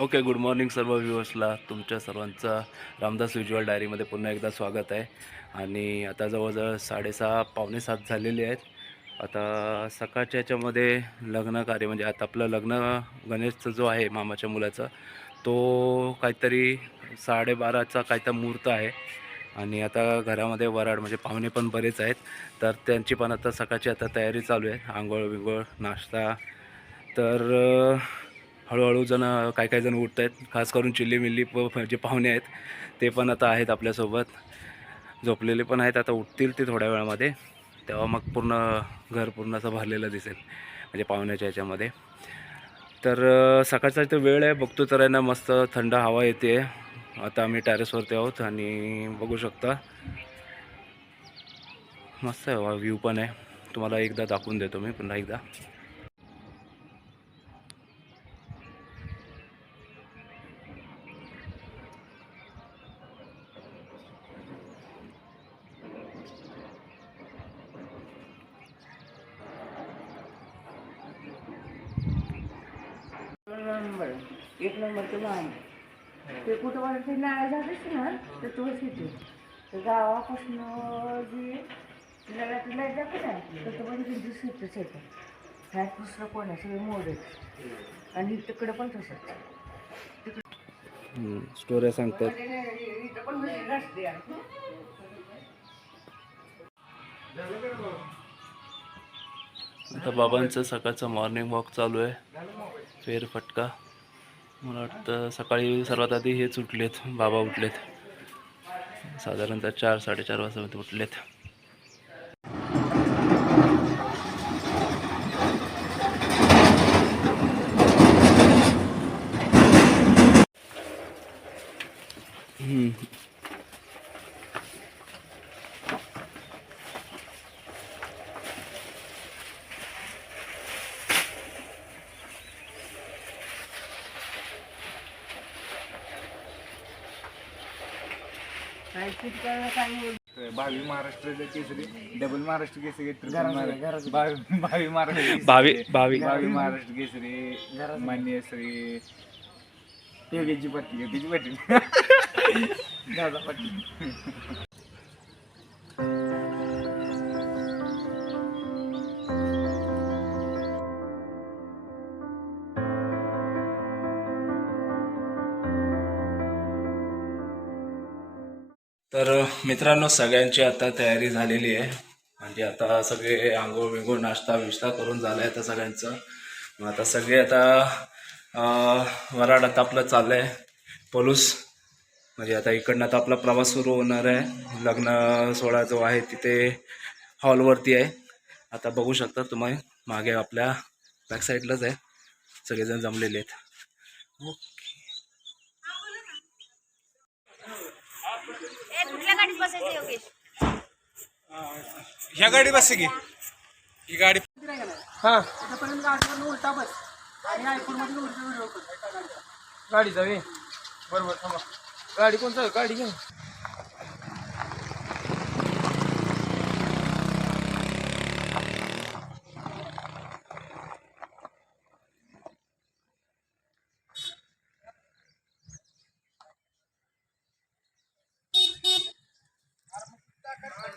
Okay, good morning सर्व व्ह्यूअर्सला. तुमच्या सर्वांचं रामदास विज्युअल डायरीमध्ये पुन्हा एकदा स्वागत आहे. आणि आता जवळजवळ 6:30 पावणे 7 झालेले आहेत. आता सकाळच्या याच्यामध्ये लग्न कार्य म्हणजे आता आपलं लग्न गणेशचं जो आहे मामाच्या मुलाचा, तो काहीतरी 12:30चा काहीतरी मुहूर्त आहे. आणि आता घरामध्ये वराड म्हणजे पाहुणे पण बरेच आहेत, तर त्यांची पण आता सकाळची आता तयारी चालू आहे. आंघोळ विंघोळ नाश्ता. तर हळूहळू काही काही जण उठत आहेत, खास करून चिल्ली जे पाहुणे आहेत ते पण आता आहेत आपल्यासोबत. झोपलेले पण आहेत, आता उठतील ते थोड्या वेळामध्ये. तेव्हा मग घर पूर्ण असं भरलेलं दिसेल म्हणजे पाहुण्याच्या ह्याच्यामध्ये. तर सकाळचा इथं वेळ आहे, बघतो तर आहे ना, मस्त थंड हवा येते. आता आम्ही टेरेसवरती आहोत आणि बघू शकता मस्त आहे, व्ह्यू पण आहे. तुम्हाला एकदा दाखवून देतो मी पुन्हा एकदा. एक नंबरचं मान ते कुठं मला ते नाळ्या झालीच ना तर तुळस येते. तर गावापासून जी नळ्याची लाईट जाते ना तर तो म्हणजे हिंदू शेतच येतं. ह्यात दुसरं कोण आहे, सगळे मोड आहेत. आणि तिकडं पण तसंच स्टोऱ्या सांगतात. इथं पण म्हणजे असते. आता बाबांचं सकाळचं मॉर्निंग वॉक चालू आहे, फेरफटका. मला वाटतं सकाळी सर्वात आधी हेच उठलेत, बाबा उठलेत. साधारणतः 4-4:30 वाजता ते उठलेत. भावी महाराष्ट्र केसरी, डबल महाराष्ट्र केसरी, भावी महाराष्ट्र भावी महाराष्ट्र केसरी, मान्य श्री योगीजी पाटील दादा पाटील. तर मित्रांनो, सगळ्यांची आता तयारी झालेली आहे. म्हणजे आता सगळे आंघोळ विंघोळ नाश्ता विश्ता करून झालं आहे आता सगळ्यांचं. मग आता सगळे आता वराड आता आपलं चाललं आहे पलूस. म्हणजे आता इकडनं आता आपला प्रवास सुरू होणार आहे. लग्न सोहळा जो आहे तिथे हॉलवरती आहे. आता बघू शकता तुम्ही, मागे आपल्या बॅक साईडलाच आहे, सगळेजण जमलेले आहेत. कुठल्या गाडीत बसायचं योगेश? ह्या गाडी बस की ही गाडी. हा उलटा बस आणि आयफोनमध्ये गाडी जावे. बरोबर, थांबा. गाडी कोणता गाडी घ्या.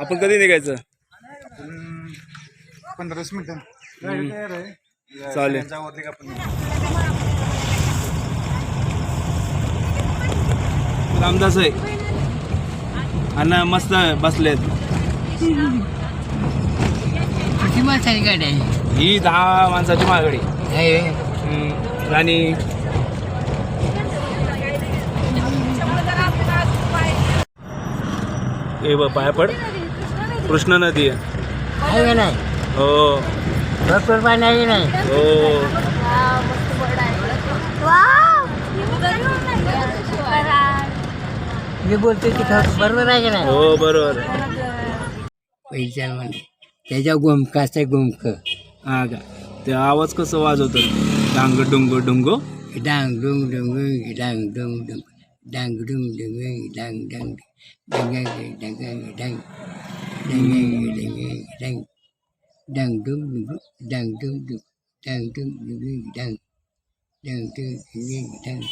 आपण कधी निघायचं? 15-20 मिनिटं गाडी तयार आहे. चालेल. जावरती का आपण रामदास आहे अण्णा, मस्त बसलेत. किती माणसाची गाडी आहे ही 10 माणसाची महागडी. आणि पाया पड. कृष्णा नदी आहे. आहे नाही हो भरपूर पाणी आहे नाही. हो. मी बोलतोय की बरोबर आहे की नाही. हो बरोबर. पैसा म्हणजे त्याच्या गोमकाचा गोमक हा का, ते आवाज कसं वाजवतं, डांग डुंग डुंग. डांग डुंग डुंग डांग डुंग डुंग डांग डुंग डुंग डांग डंग डंग डंग डंग डंग डंग डंग डुंग डुंग डांग डुंग डुंग डांग डुंग डुंग डांग डंग डंग डंग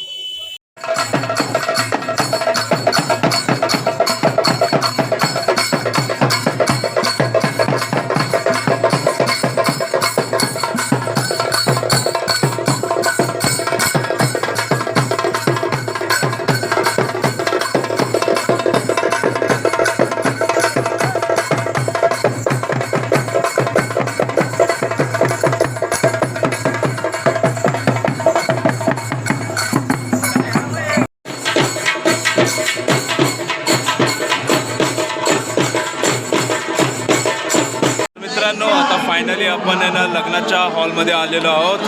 आपण आहे ना लग्नाच्या हॉलमध्ये आलेलो आहोत.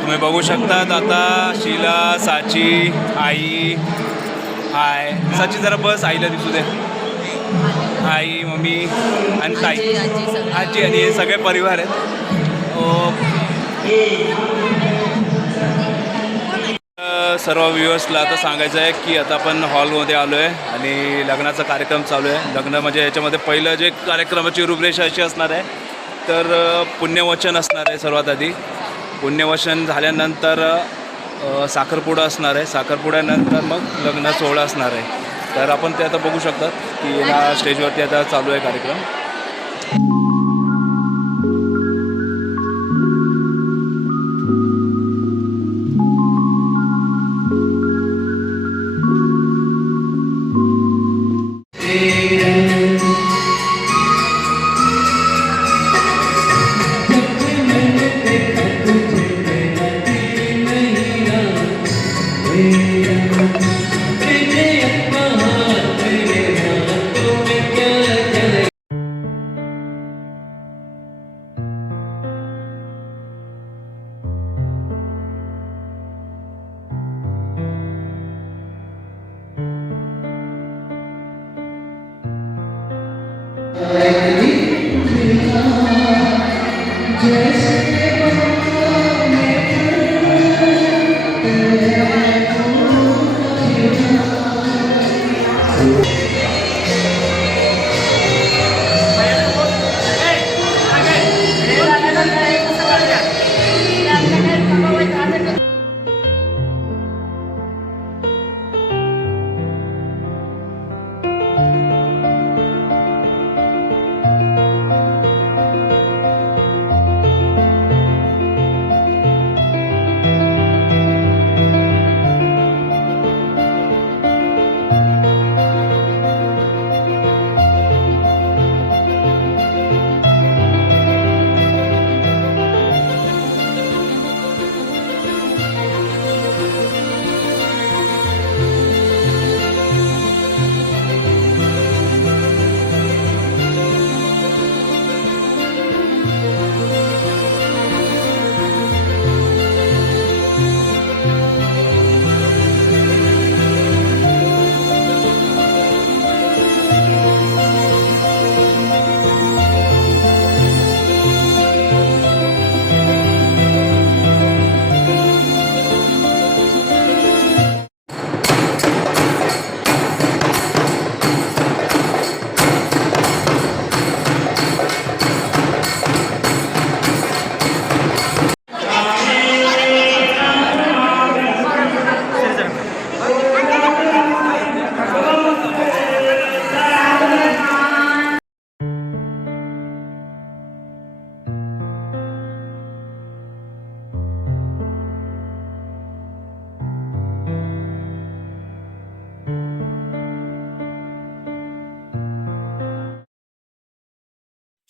तुम्ही बघू शकतात. आता शीला, साची, आई, हाय साची जरा बस, आईला दिसू दे, आई, मम्मी आणि ताई, आजी आणि हे सगळे परिवार आहेत. सर्व व्ह्युअर्सला आता सांगायचं आहे की आता आपण हॉलमध्ये आलो आहे आणि लग्नाचा कार्यक्रम चालू आहे. लग्न म्हणजे याच्यामध्ये पहिलं जे कार्यक्रमाची रूपरेषा अशी असणार आहे तर पुण्यवचन असणार आहे. सर्वात आधी पुण्यवचन झाल्यानंतर साखरपुडा असणार आहे. साखरपुड्यानंतर मग लग्न सोहळा असणार आहे. तर आपण ते आता बघू शकतात की या स्टेजवरती आता चालू आहे कार्यक्रम.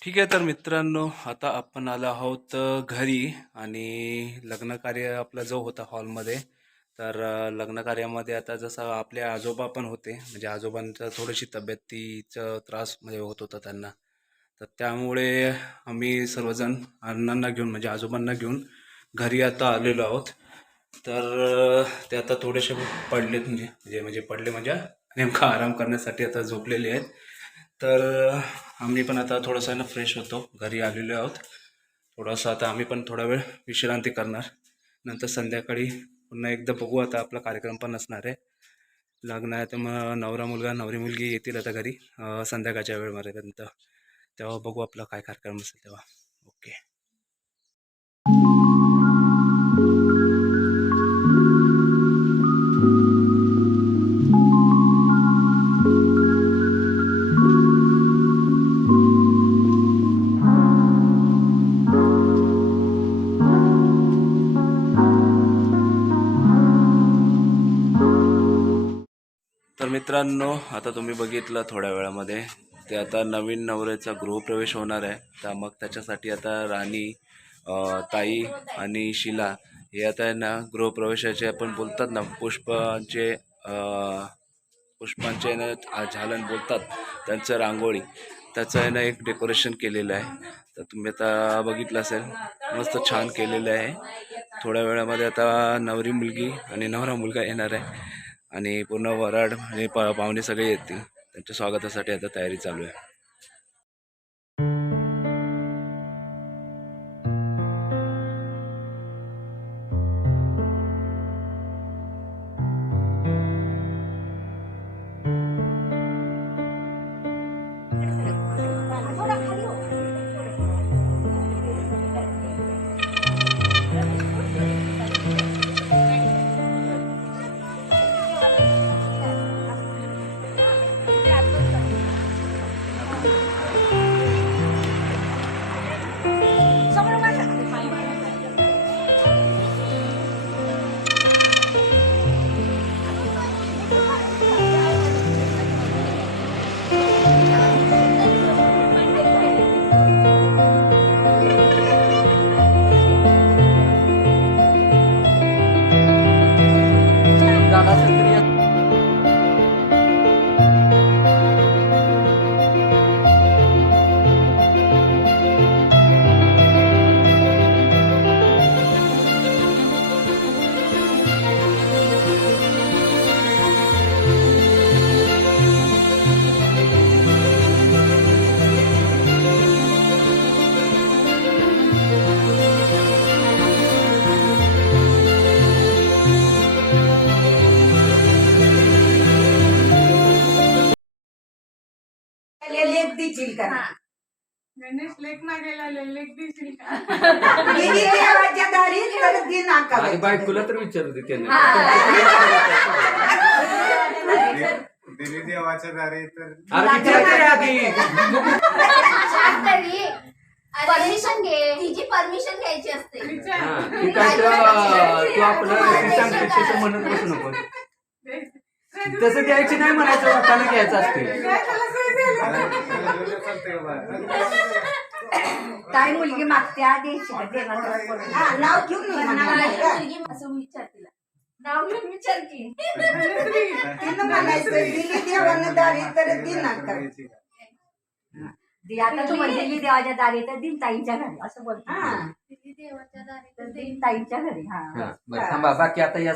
ठीक आहे. तर मित्रांनो, आता आपण आलो आहोत घरी आणि लग्न कार्य आपला जो होता हॉलमध्ये, तर लग्न कार्यामध्ये आता जसं आपले आजोबा पण होते, म्हणजे आजोबांचं थोडीशी तब्येतीचं त्रास म्हणजे होत होता त्यांना. तर त्यामुळे आम्ही सर्वजण अण्णांना घेऊन म्हणजे आजोबांना घेऊन घरी आता आलेलो आहोत. तर ते आता थोडेसे पडलेत म्हणजे पडले म्हणजे नेमका आराम करण्यासाठी आता झोपलेले आहेत. तर आम्ही पण आता थोडंसं ना फ्रेश होतो, घरी आलेलो आहोत. थोडंसं आता आम्ही पण थोडा वेळ विश्रांती करणार. नंतर संध्याकाळी पुन्हा एकदा बघू. आता आपला कार्यक्रम पण असणार आहे लग्न आहे, तर मग नवरा मुलगा नवरी मुलगी येतील आता घरी संध्याकाळच्या वेळेपर्यंत. तेव्हा बघू आपला काय कार्यक्रम असेल तेव्हा. ओके. तर मित्रांनो, आता तुम्ही बघितलं थोड्या वेळामध्ये ते आता नवीन नवऱ्याचा गृहप्रवेश होणार आहे. तर मग त्याच्यासाठी आता राणी, ताई आणि शीला हे आता आहे ना गृहप्रवेशाचे आपण बोलतात ना पुष्पांचे ना झालन बोलतात त्यांचं रांगोळी, त्याचं आहे ना एक डेकोरेशन केलेलं आहे. तर तुम्ही आता बघितलं असेल, मस्त छान केलेलं आहे. थोड्या वेळामध्ये आता नवरी मुलगी आणि नवरा मुलगा येणार आहे आणि पूर्ण वराड आणि पाहुणे सगळे येतील. त्यांच्या स्वागतासाठी आता तयारी चालू आहे. लेख देशील का गणेश लेख मागायला आले, लेख देशील का? दिली देवाच्या दारी तर ती नाका बायकोला तर विचारू दे त्यांना. दिली देवाच्या दारी तर अरे विचार कर आधी. परमिशन घे, तिची परमिशन घ्यायची असते. हा, ती काय तर तू आपलं ती सांगते तसं म्हणत बसू नको. तसं द्यायची नाही म्हणायचं, वाटायला घ्यायचं असते. काय मुलगी मागते द्यायची नाव घेऊन असं विचार तिला, नाव घेऊन विचार की. तिनं म्हणायचं दिली देवानं दारी तर ती नाका आता तू म्हणते दिली देवाच्या दारी तर दिन ताईंच्या घरी असं बोलतो. तिची देवाच्या दारी तर दिन ताईंच्या घरी. हा हा, बरं थांबा. बाकी आता या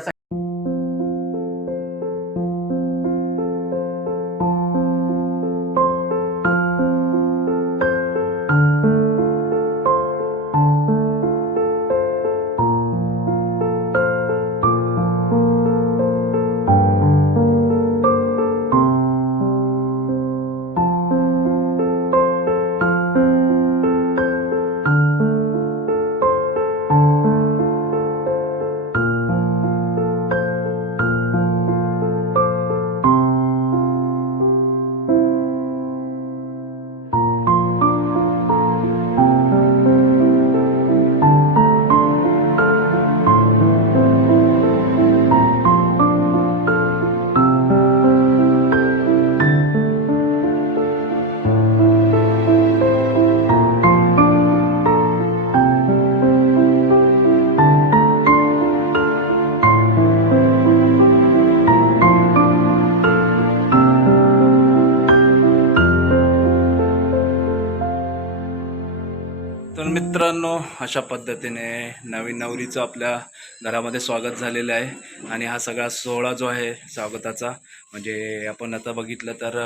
तर मित्रांनो, अशा पद्धतीने नवीन नवरीचं आपल्या घरामध्ये स्वागत झालेलं आहे. आणि हा सगळा सोहळा जो आहे स्वागताचा, म्हणजे आपण आता बघितलं तर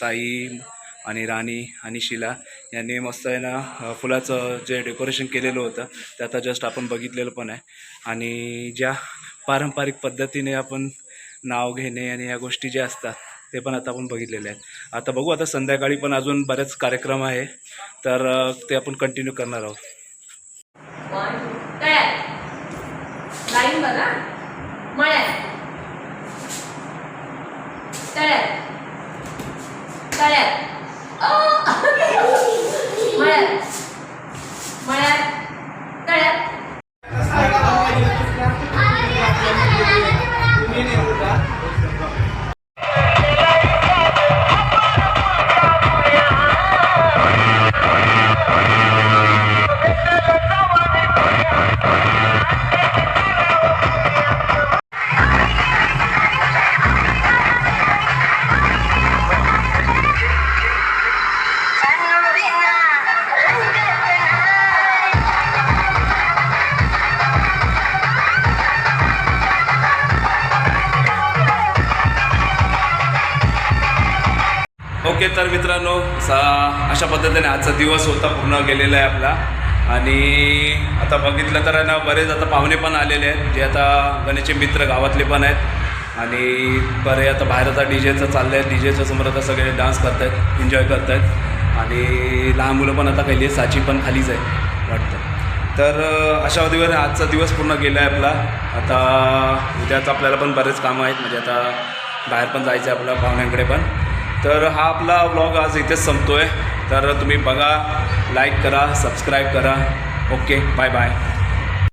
ताई आणि राणी आणि शिला यांनी मस्त आहे ना फुलाचं जे डेकोरेशन केलेलं होतं ते आता जस्ट आपण बघितलेलं पण आहे. आणि ज्या पारंपरिक पद्धतीने आपण नाव घेणे आणि या गोष्टी ज्या असतात ते पण आता आपण बघितलेले आहेत. आता बघू, आता संध्याकाळी पण अजून बरेच कार्यक्रम आहे, तर ते आपण कंटिन्यू करणार आहोत. लाईन बघा, मळ्यात तळ्यात तळ्यात मळ्यात मळ्यात तळ्यात. ओके, तर मित्रांनो अशा पद्धतीने आजचा दिवस होता पूर्ण गेलेला आहे आपला. आणि आता बघितलं तर आहे ना, बरेच आता पाहुणे पण आलेले आहेत, जे आता गणेशचे मित्र गावातले पण आहेत. आणि बरे आता बाहेर आता डीजेचं चाललं आहे, डीजेच्या समोर आता सगळे डान्स करत आहेत, एन्जॉय करत आहेत. आणि लहान मुलं पण आता काही साची पण खालीच आहे वाटतं. तर अशा अवधीवर आजचा दिवस पूर्ण गेला आहे आपला. आता उद्याच आपल्याला पण बरेच कामं आहेत, म्हणजे आता बाहेर पण जायचं आहे आपल्या पाहुण्यांकडे पण. तर हा आपला व्लॉग आज इथेच संपतो आहे. तर तुम्ही बघा, लाईक करा, सबस्क्राईब करा. Okay, bye bye.